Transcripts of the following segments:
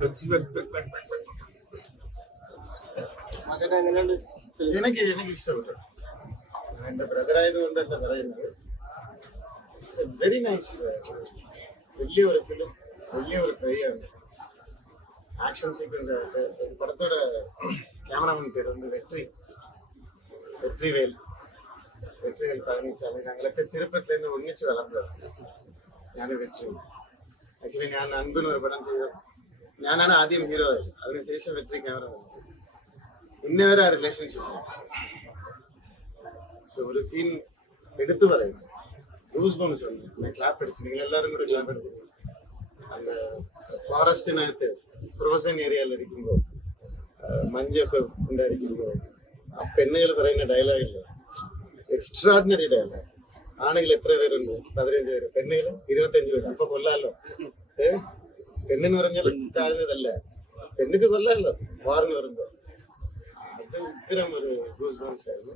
എനിക്ക് ഇഷ്ടപ്പെട്ടു. എന്റെ ബ്രദർ ആയതുകൊണ്ടല്ല പറയുന്നത്. Very nice. വലിയൊരു ഫിലിം, വലിയൊരു ട്രൈയാണ്. ആക്ഷൻ സീക്വൻസ് ആയിട്ട് പടത്തോടെ ക്യാമറാമാൻ പേര് வந்து വെട്രിവേൽ പഴനിച്ചാമി. ഞങ്ങളൊക്കെ ചെറുപ്പത്തിൽ നിന്ന് ഒന്നിച്ച് വളർന്നതാണ്. ഞാൻ വെട്രി. ആക്ച്വലി ഞാൻ അൻപെന്ന് ഒരു പടം ചെയ്തു. ഞാനാണ് ആദ്യം ഹീറോ ആയത്. അതിനുശേഷം വെട്രി ക്യാമറമാൻ. ഇന്നവരെ ആ റിലേഷൻഷിപ്പ്. പക്ഷെ ഒരു സീൻ എടുത്തു പറയുന്നു. ഗൂസ് ബംസ് ഉണ്ട്. ഞാൻ ക്ലാപ്പ് അടിച്ചു. നിങ്ങൾ എല്ലാവരും കൂടി ക്ലാപ്പ് അടിച്ചു. அந்த ഫോറസ്റ്റിനകത്ത് ഫ്രോസൺ ഏരിയയിലിരിക്കുമ്പോൾ മഞ്ഞൊക്കെ ഉണ്ടായിരിക്കുമ്പോൾ ആ പെണ്ണുകൾ പറയുന്ന ഡയലോഗില്ല, എക്സ്ട്രാഡിനറി ഡയലോഗ്. ആണെങ്കിൽ എത്ര പേരുണ്ട്? 15 പേര്. പെണ്ണുകൾ 25 പേര്. അപ്പൊ കൊല്ലാലോ. പെണ്ണെന്ന് പറഞ്ഞാൽ താഴ്ന്നതല്ല, പെണ്ണിക്ക് കൊല്ലാലോ വാറിന് വരുമ്പോ. അത് ഇത്തരം ഒരു ഗൂസ് ബംസ് ആയിരുന്നു.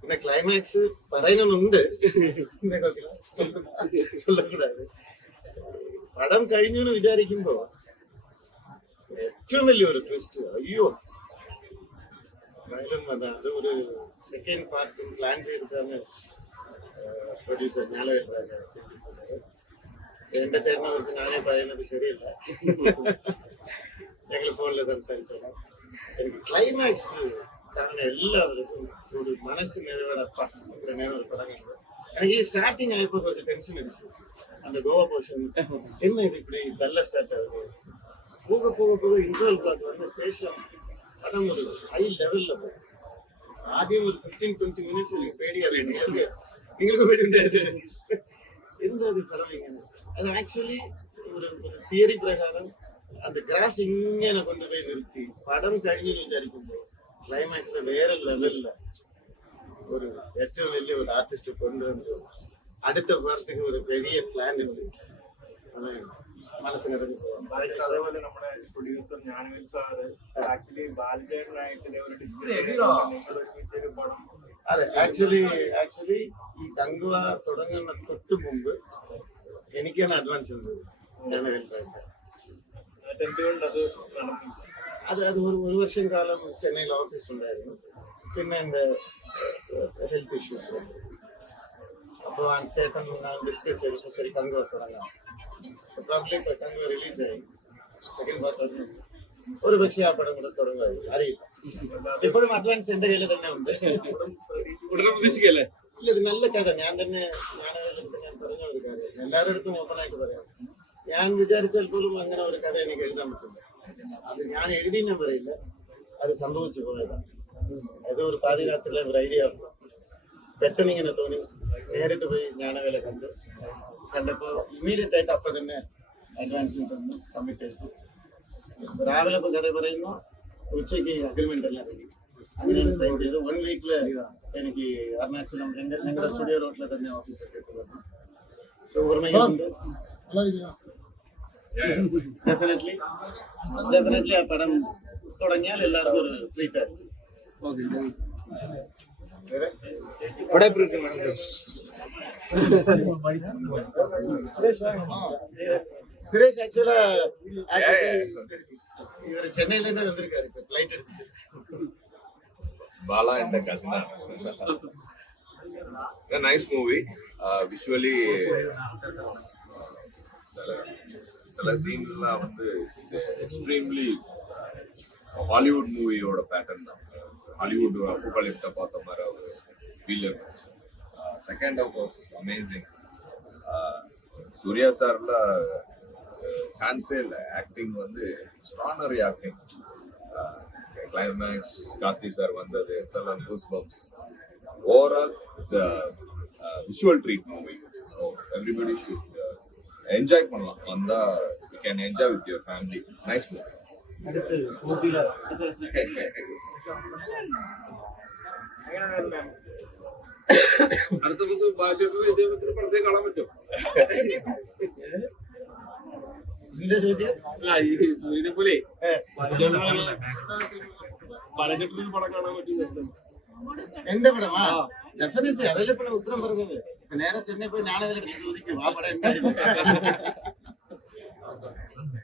പിന്നെ ക്ലൈമാക്സ് പറയണമെന്നുണ്ട്, ചൊല്ലக்கூடாது. പടം കഴിഞ്ഞു എന്ന് വിചാരിക്കുമ്പോ ഏറ്റവും വലിയൊരു ട്വിസ്റ്റ്. അയ്യോ, അത് ഒരു സെക്കൻഡ് പാർട്ടും പ്ലാൻ ചെയ്തിട്ടാണ് പ്രൊഡ്യൂസർ ജ്ഞാനവേൽ രാജ ചെയ്തിട്ടുള്ളത്. എന്റെ ചേട്ടനെ കുറിച്ച് ഞാനേ പറയുന്നത് ശരിയല്ല. ഞങ്ങൾ ഫോണിൽ സംസാരിച്ചോളാം. എനിക്ക് ക്ലൈമാക്സ് കാരണം എല്ലാവർക്കും ഒരു മനസ്സ് നിറവേടപ്പ ഇത്ര നേരം ഒരു പടം കണ്ടത്. எனக்கு ஸ்டார்டிங் ஆயப்போ கொஞ்சம் டென்ஷன் அடிச்சு. அந்த கோவா போர்ஷன் என்ன இது இப்படி டல்ல ஸ்டார்ட் ஆகுது. போக போக போக இன்டர்வல் பிளாக் வந்து சேஷம் படம் ஒரு ஹை லெவல்ல போகும். ஆദ്യം ஒரு 15-20 மினிட்ஸ் எனக்கு பேடியா வேணும். நீங்களுக்கும் பேடி உண்டாது எந்த அது படம் இങ്ങനെ. அது ஆக்சுவலி ஒரு தியറി പ്രകാരം அந்த கிராஃப் இങ്ങനെ கொண்டு போய் நிறுத்தி படம் കഴിഞ്ഞു വിചാരിക്കുമ്പോൾ ക്ലൈമാക്സിലെ വേറെ ലെവലില്ല ഒരു ഏറ്റവും വലിയ ഒരു ആർട്ടിസ്റ്റ് കൊണ്ടുവന്നു. അടുത്ത പാർട്ടിക്ക് ഒരു വലിയ പ്ലാൻ ഉണ്ട്. മനസ്സ് നിറഞ്ഞു പോകാം. അതേപോലെ നമ്മുടെ പ്രൊഡ്യൂസർ ജ്ഞാനവേൽ സാറ് ആക്ച്വലി ബാലചേട്ടനായിട്ട് പടം. അതെ, ആക്ച്വലി ഈ കങ്കുവ തുടങ്ങുന്ന തൊട്ട് മുമ്പ് എനിക്കാണ് അഡ്വാൻസ് തന്നത് ജ്ഞാനവേൽ സാർ. അത് ഒരു വർഷം കാലം ചെന്നൈയിൽ ഓഫീസ് ഉണ്ടായിരുന്നു. പിന്നെ എൻ്റെ ഹെൽത്ത് ഇഷ്യൂസ് വന്നു. അപ്പോൾ ആ ചേട്ടൻ ഡിസ്കസ് ചെയ്തപ്പോൾ ശരി കങ്കുവ തുടങ്ങാം. പ്രോബ്ലി കങ്കുവ റിലീസായി. സെക്കൻഡ് പാർട്ട് ഒരു പക്ഷേ ആ പടം കൂടെ തുടങ്ങുമായിരുന്നു, അറിയില്ല. ഇപ്പോഴും അഡ്വാൻസ് എൻ്റെ കയ്യിൽ തന്നെ ഉണ്ട്. പ്രതീക്ഷിക്കല്ലേ? ഇല്ല, ഇത് നല്ല കഥ. ഞാൻ പറഞ്ഞ ഒരു കാര്യം എല്ലാവരുടെ അടുത്തും ഓപ്പണായിട്ട് പറയാം. ഞാൻ വിചാരിച്ചാൽ പോലും അങ്ങനെ ഒരു കഥ എനിക്ക് എഴുതാൻ പറ്റില്ല. അത് ഞാൻ എഴുതിയെന്ന് പറയില്ല, അത് സംഭവിച്ചു പോയതാണ്. ഏതോ ഒരു പാതിരാത്രിയിലെ ഒരു ഐഡിയ പെട്ടെന്ന് ഇങ്ങനെ തോന്നി. നേരിട്ട് പോയി ജ്ഞാനവേല കണ്ടപ്പോൾ ഇമ്മീഡിയറ്റ് ആയിട്ട് അപ്പം തന്നെ അഡ്വാൻസിന് തന്നു, കമ്മിറ്റ് ചെയ്തു. രാവിലെ ഇപ്പം കഥ പറയുമ്പോൾ ഉച്ചയ്ക്ക് അഗ്രിമെന്റ് എല്ലാം റെഡി. അങ്ങനെയാണ് സൈൻ ചെയ്ത് 1 വീക്കില് എനിക്ക് അരുണാചലം ഞങ്ങളുടെ സ്റ്റുഡിയോ റോഡിലെ തന്നെ ഓഫീസൊക്കെ ഇട്ട് തന്നു. സോ ഓർമ്മയുണ്ട്. ഡെഫിനറ്റ്ലി ആ പടം തുടങ്ങിയാൽ എല്ലാവർക്കും ഒരു ട്രീറ്റ് ആയിരുന്നു. சுரேஷ் ஆக்சுவலா இவர் சென்னையில இருந்து வந்திருக்காரு ஃபிளைட் எடுத்துட்டு. Bala and the cousin. A nice movie. Visually, சில சீன்லாம் வந்து எக்ஸ்ட்ரீம்லி ஹாலிவுட் மூவியோட பேட்டர்ன் தான். ஹாலிவுட் அப்புகலிப்ட பார்த்த மாதிரி ஒரு ஃபீல் இருந்துச்சு. Second half was amazing. Suriya சார்ல சான்ஸே இல்லை. ஆக்டிங் வந்து extraordinary acting. Climax Karthi sir வந்தது excellent goosebumps. Overall it's a visual treat movie. So everybody should enjoy பண்ணலாம். வந்தா you can enjoy with your family. Nice movie. அடுத்து ஊட்டில അടുത്ത ബാലചേട്ടന് ഇതേപോലെ പടത്തെ കാണാൻ പറ്റും. എന്താ ചോദിച്ചത്? അല്ല, ഈ സൂര്യനെ പോലെ ബാലചേട്ടന് പടം കാണാൻ പറ്റും. എന്റെ പടമാ? ഡെഫിനറ്റ്ലി. അതല്ലേ ഇപ്പൊ ഉത്തരം പറഞ്ഞത്. നേരെ ചെന്നൈ പോയി ജ്ഞാനവേൽ എടുത്ത് ചോദിക്കും ആ പടം എന്തായാലും.